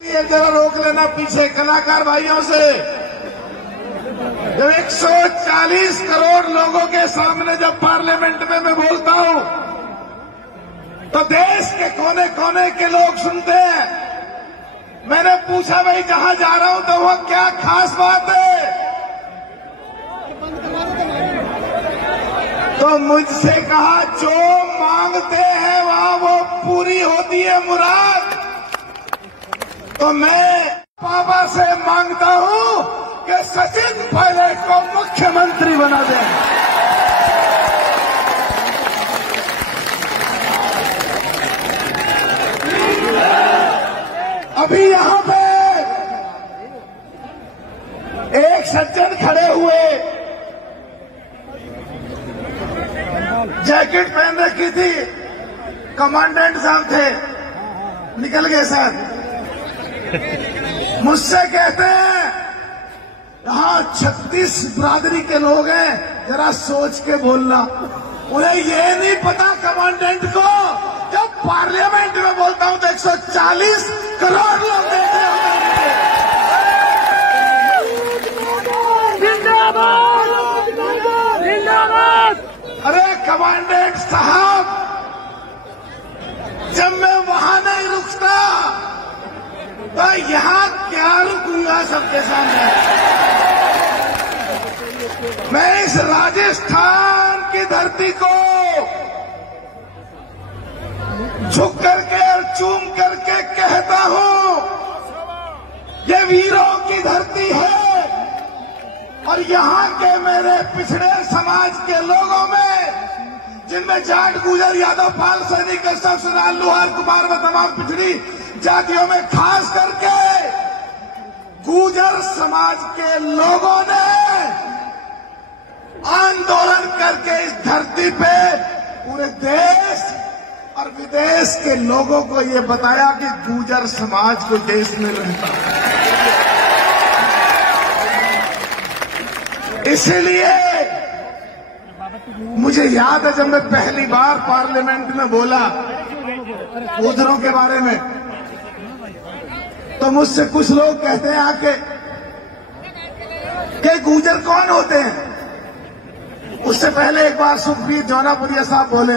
ये जरा रोक लेना पीछे कलाकार भाइयों से। जब 140 करोड़ लोगों के सामने जब पार्लियामेंट में मैं बोलता हूं तो देश के कोने कोने के लोग सुनते हैं। मैंने पूछा भाई जहां जा रहा हूं तो वो क्या खास बात है, तो मुझसे कहा जो मांगते हैं वहां वो पूरी होती है मुराद। तो मैं बाबा से मांगता हूं कि सचिन पायलट को मुख्यमंत्री बना दें। अभी यहां पे एक सज्जन खड़े हुए, जैकेट पहन रखी थी, कमांडेंट साहब थे, निकल गए सर। मुझसे कहते हैं यहां 36 बिरादरी के लोग हैं, जरा सोच के बोलना। उन्हें ये नहीं पता कमांडेंट को जब पार्लियामेंट में बोलता हूं तो 140 करोड़ लोग देख रहे होते हैं। अरे कमांडेंट साहब, जब मैं वहां नहीं रुकता तो यहां क्या रुकूंगा सबके सामने। मैं इस राजस्थान की धरती को झुक करके और चूम करके कहता हूं, ये वीरों की धरती है। और यहां के मेरे पिछड़े समाज के लोगों में, जिनमें जाट, गुजर, यादव, पाल, सैनिक, कश्यप, सुनार, लोहार, कुमार व तमाम पिछड़ी जातियों में खास करके गुजर समाज के लोगों ने आंदोलन करके इस धरती पे पूरे देश और विदेश के लोगों को ये बताया कि गुजर समाज को देश में रहता है। इसीलिए मुझे याद है जब मैं पहली बार पार्लियामेंट में बोला गुजरों के बारे में, तो मुझसे कुछ लोग कहते हैं आके कि गुजर कौन होते हैं। उससे पहले एक बार सुखबीर जौनापुरिया साहब बोले,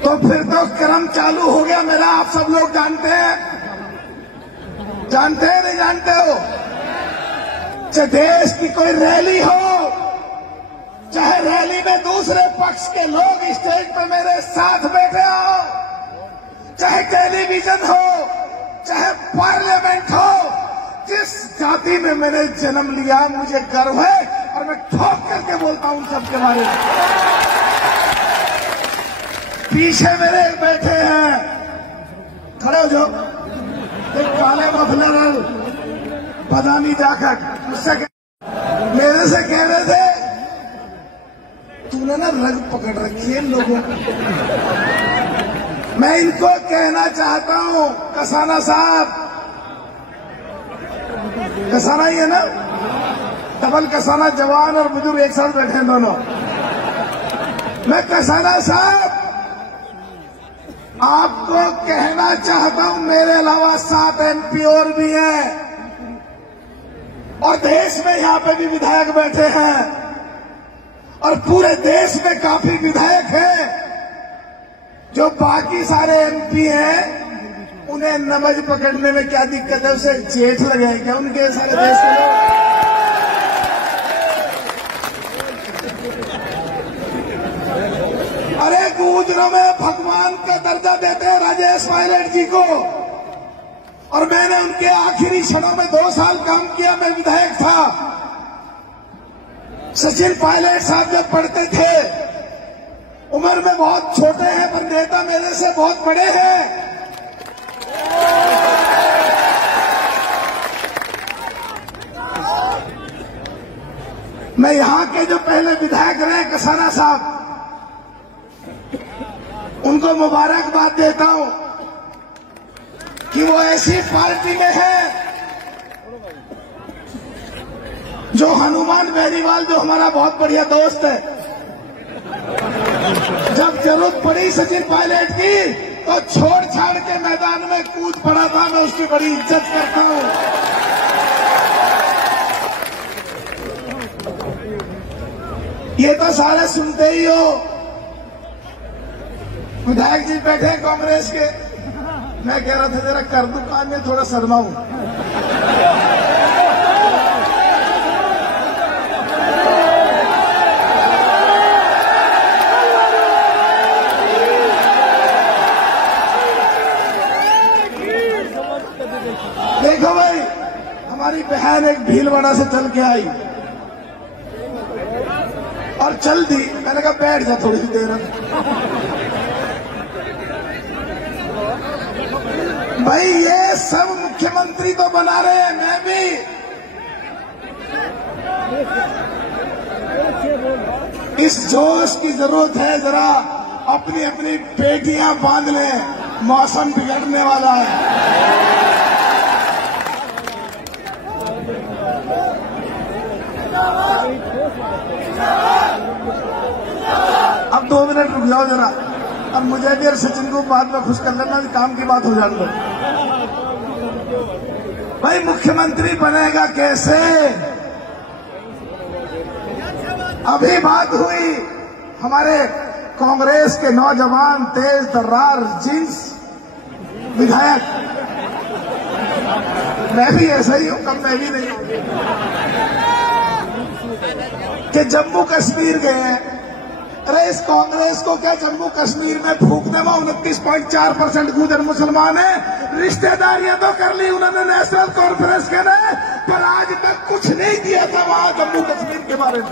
तो फिर तो क्रम चालू हो गया मेरा। आप सब लोग जानते हैं, जानते हैं नहीं जानते हो? चाहे देश की कोई रैली हो, चाहे रैली में दूसरे पक्ष के लोग स्टेज पर मेरे साथ बैठे हो, चाहे टेलीविजन हो, चाहे पार्लियामेंट हो, जिस जाति में मैंने जन्म लिया मुझे गर्व है और मैं ठोक करके बोलता हूं सबके बारे में। पीछे मेरे बैठे हैं, खड़े हो जाओ, एक काले मफलर बदामी जाकर मुझसे मेरे से कह रहे थे तूने ना रग पकड़ रखी है लोगों को। मैं इनको कहना चाहता हूं, कसाना साहब, कसाना ही है ना, डबल कसाना, जवान और बुजुर्ग एक साथ बैठे हैं दोनों। मैं कसाना साहब आपको कहना चाहता हूं, मेरे अलावा 7 MP और भी हैं और देश में यहां पे भी विधायक बैठे हैं और पूरे देश में काफी विधायक हैं। जो बाकी सारे MP हैं उन्हें नमज पकड़ने में क्या दिक्कत है, उसे जेठ लगे क्या उनके सारे देश के लोग? अरे गुजरों में भगवान का दर्जा देते हैं राजेश पायलट जी को, और मैंने उनके आखिरी क्षणों में 2 साल काम किया, मैं विधायक था। सचिन पायलट साहब जब पढ़ते थे, उम्र में बहुत छोटे हैं पर नेता मेरे से बहुत बड़े हैं। मैं यहां के जो पहले विधायक रहे कसाना साहब, उनको मुबारकबाद देता हूं कि वो ऐसी पार्टी में है जो हनुमान बेनीवाल, जो हमारा बहुत बढ़िया दोस्त है, जब जरूरत पड़ी सचिन पायलट की तो कूद पड़ा था, मैं उसकी बड़ी इज्जत करता हूं। ये तो सारे सुनते ही हो। विधायक जी बैठे हैं कांग्रेस के, मैं कह रहा था जरा कर दूं काम में, थोड़ा शर्माऊं। देखो भाई, हमारी बहन एक भीलवाड़ा से चल के आई और चल दी। मैंने कहा बैठ जा थोड़ी सी देर। भाई ये सब मुख्यमंत्री तो बना रहे हैं, मैं भी। इस जोश की जरूरत है, जरा अपनी अपनी पेटियां बांध लें, मौसम बिगड़ने वाला है। अब 2 मिनट रुक जाओ जरा। अब मुझे भी और सचिन को बाद में खुश कर लेना, काम की बात हो जाने दो। भाई मुख्यमंत्री बनेगा कैसे? अभी बात हुई हमारे कांग्रेस के नौजवान तेज तर्रार जींस विधायक, मैं भी ऐसा ही हूं, कम मैं भी नहीं हूं, कि जम्मू कश्मीर गए हैं। अरे इस कांग्रेस को क्या जम्मू कश्मीर में फूकने में 29.4% गुर्जर मुसलमान है। रिश्तेदारियां तो कर ली उन्होंने नेशनल कॉन्फ्रेंस के ने, पर आज तक कुछ नहीं दिया था वहां जम्मू कश्मीर के बारे में।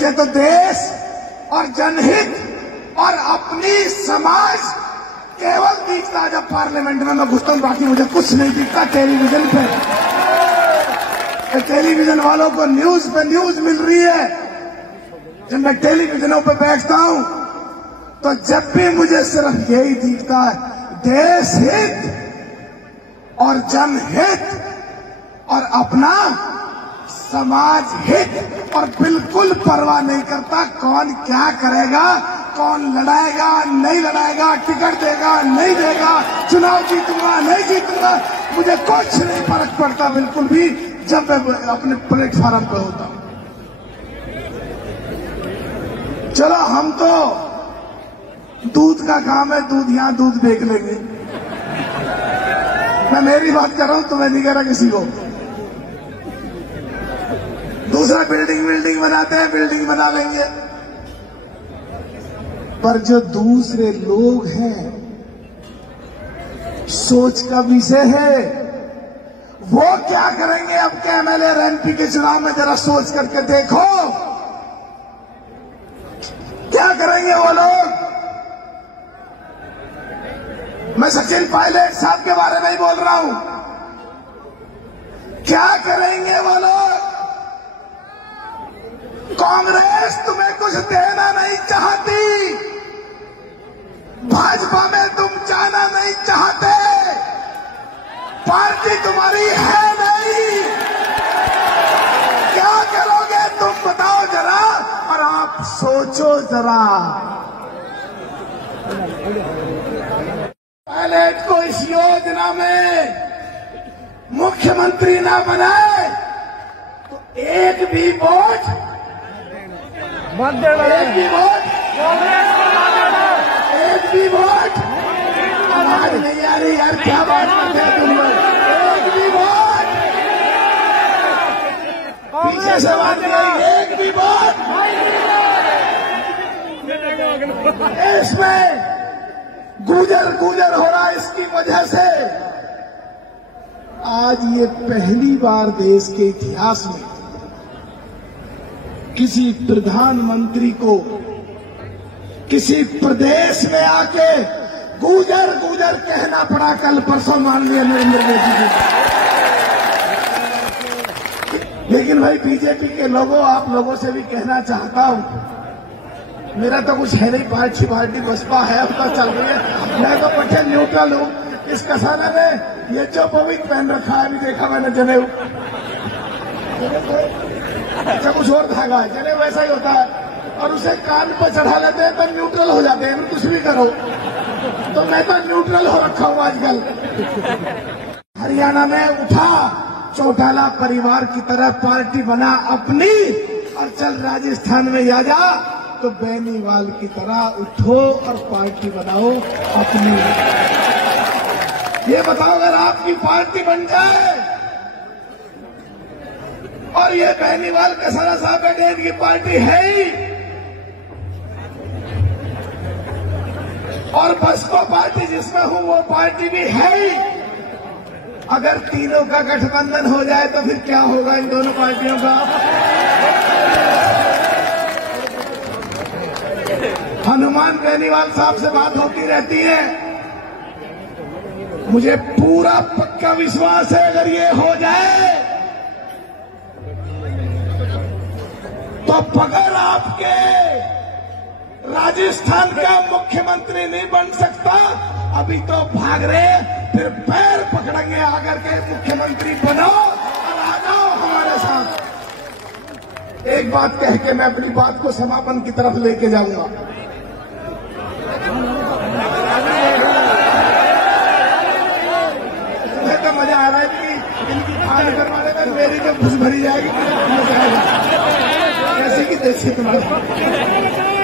ये तो देश और जनहित और अपनी समाज केवल दिखता जब पार्लियामेंट में मैं घुसता हूं, बाकी मुझे कुछ नहीं दिखता। टेलीविजन पे, टेलीविजन वालों को न्यूज पे न्यूज मिल रही है। जब मैं टेलीविजनों पे बैठता हूं तो जब भी मुझे सिर्फ यही दिखता है, देश हित और जनहित और अपना समाज हित, और बिल्कुल परवाह नहीं करता कौन क्या करेगा, कौन लड़ाएगा नहीं लड़ाएगा, टिकट देगा नहीं देगा, चुनाव जीतूंगा नहीं जीतूंगा, मुझे कुछ नहीं फर्क पड़ता बिल्कुल भी जब मैं अपने प्लेटफॉर्म पे होता हूं। चलो हम तो दूध का काम है, दूध यहां दूध बेच लेंगे। मैं मेरी बात कर रहा हूं, तुम्हें नहीं कह रहा किसी को। दूसरा बिल्डिंग बनाते हैं, बिल्डिंग बना लेंगे, पर जो दूसरे लोग हैं सोच का विषय है, वो क्या करेंगे अब के एमएलए और एमपी के चुनाव में, जरा सोच करके देखो क्या करेंगे वो लोग। मैं सचिन पायलट साहब के बारे में ही बोल रहा हूं, क्या करेंगे वो लोग। कांग्रेस तुम्हें कुछ देना नहीं चाहती, भाजपा में तुम जाना नहीं चाहते, पार्टी तुम्हारी है नहीं, क्या करोगे तुम बताओ जरा, और आप सोचो जरा। पायलट को इस योजना में मुख्यमंत्री ना बनाए तो एक भी वोट, एक भी वोट आवाज नहीं आ रही यार, क्या बात करते हैं तुम लोग। एक भी वोट पीछे से बात करेंगे, एक भी वोट इसमें गुजर हो रहा है। इसकी वजह से आज ये पहली बार देश के इतिहास में किसी प्रधानमंत्री को किसी प्रदेश में आके गुजर कहना पड़ा। कल परसों माननीय नरेंद्र मोदी जी। लेकिन भाई बीजेपी के लोगों, आप लोगों से भी कहना चाहता हूं, मेरा तो कुछ है नहीं, पार्टी बसपा है, अब तो चल रही है, मैं तो पट्टे न्यूट्रल हूं। इस कसाना ने ये जो पवित्र पहन रखा है, अभी देखा मैंने जनेऊ, अच्छा कुछ और धागा है, जनेऊ वैसा ही होता है, और उसे कान पर चढ़ा लेते हैं तो न्यूट्रल हो जाते हैं, कुछ भी करो। तो मैं तो न्यूट्रल हो रखा हूं आजकल। हरियाणा में उठा, चौटाला परिवार की तरह पार्टी बना अपनी, और चल राजस्थान में आ जा तो बेनीवाल की तरह उठो और पार्टी बनाओ अपनी। ये बताओ, अगर आपकी पार्टी बन जाए और ये बेनीवाल कसारा साहब बैठे, इनकी पार्टी है ही, और बसपा पार्टी जिसमें हूं वो पार्टी भी है ही, अगर तीनों का गठबंधन हो जाए तो फिर क्या होगा इन दोनों पार्टियों का? हनुमान बेनीवाल साहब से बात होती रहती है, मुझे पूरा पक्का विश्वास है अगर ये हो जाए तो बगैर आपके राजस्थान का मुख्यमंत्री नहीं बन सकता। अभी तो भाग रहे, फिर पैर पकड़ेंगे आकर के मुख्यमंत्री बनो और आ जाओ हमारे साथ। एक बात कह के मैं अपनी बात को समापन की तरफ लेके जाऊंगा। मुझे तो मजा आ रहा है कि इनकी खान करवाने में मेरी तो खुश भरी जाएगी। कैसी की तैसी तुम्हारी।